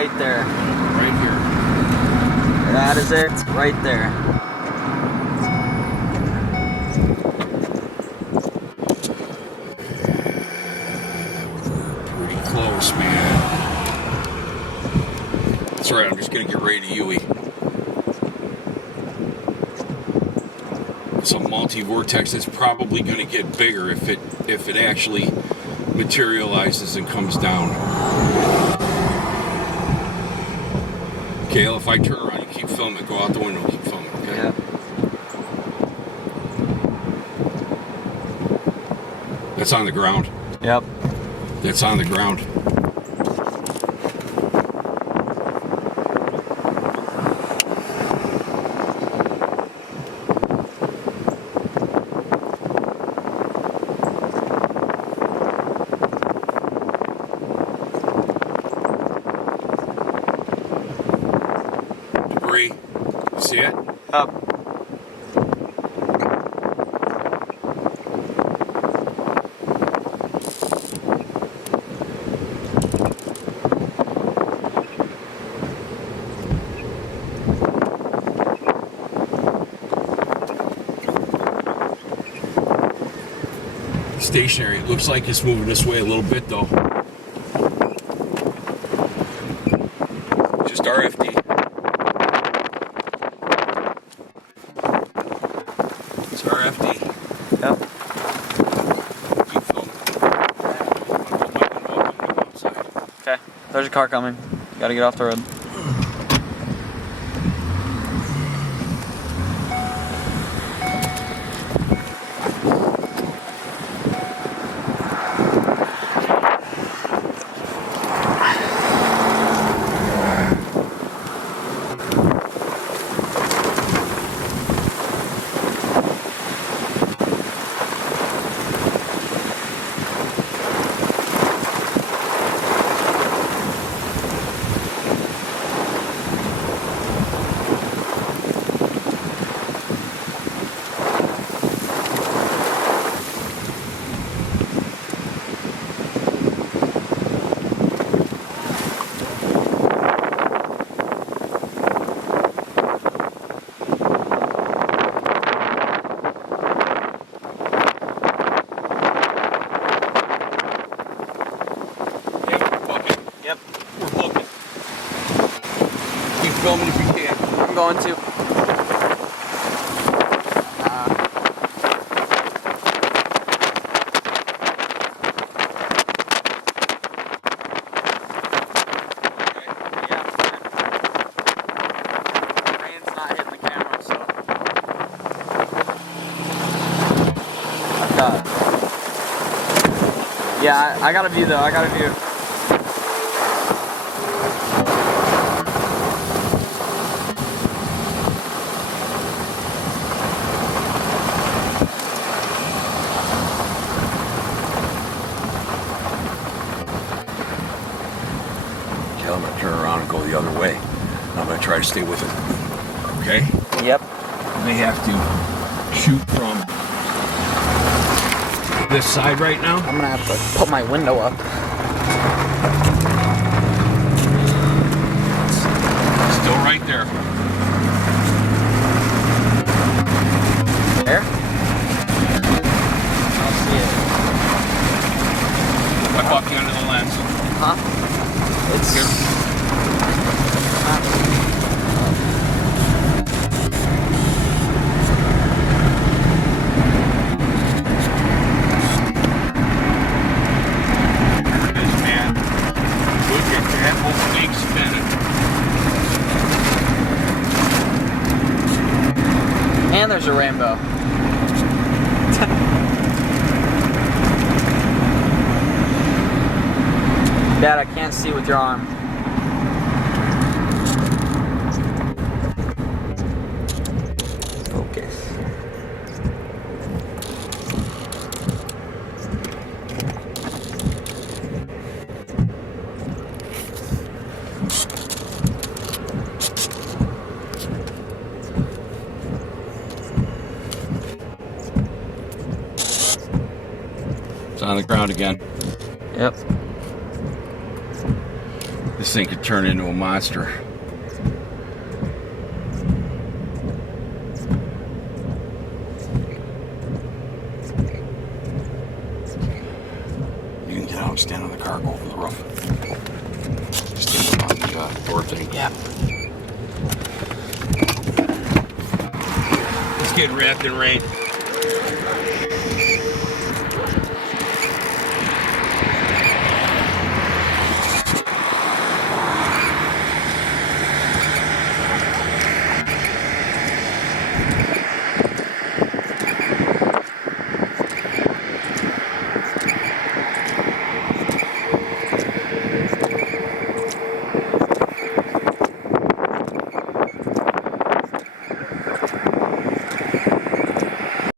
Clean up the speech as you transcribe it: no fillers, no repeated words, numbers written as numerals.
right there. Right here. That is it, right there. Pretty close, man. That's right, I'm just gonna get ready to Yui. It's a multi-vortex that's probably gonna get bigger if it actually materializes and comes down. Kale, if I turn around, you keep filming. Go out the window, keep filming, okay? Yeah. That's on the ground. Yep. That's on the ground. Debris. See it? Up. Stationary. It looks like it's moving this way a little bit though. Just RFD. It's RFD. Yep. Keep filming. Outside. Okay. There's a car coming. Gotta get off the road. Yep. We're booking. Keep filming if you can. I'm going to. Yeah, I got a view though. I got a view. Okay, I'm gonna turn around and go the other way. I'm gonna try to stay with it. Okay? Yep. I may have to shoot from this side right now. I'm gonna have to put my window up. Still right there. There? I don't see it. Wipe off the under the lens. Huh? It's... Here. And there's a rainbow. Dad, I can't see with your arm. Focus. It's on the ground again. Yep. This thing could turn into a monster. You can get out, stand on the car, go over the roof. Stand up on the door thing. Yeah. It's getting wrapped in rain.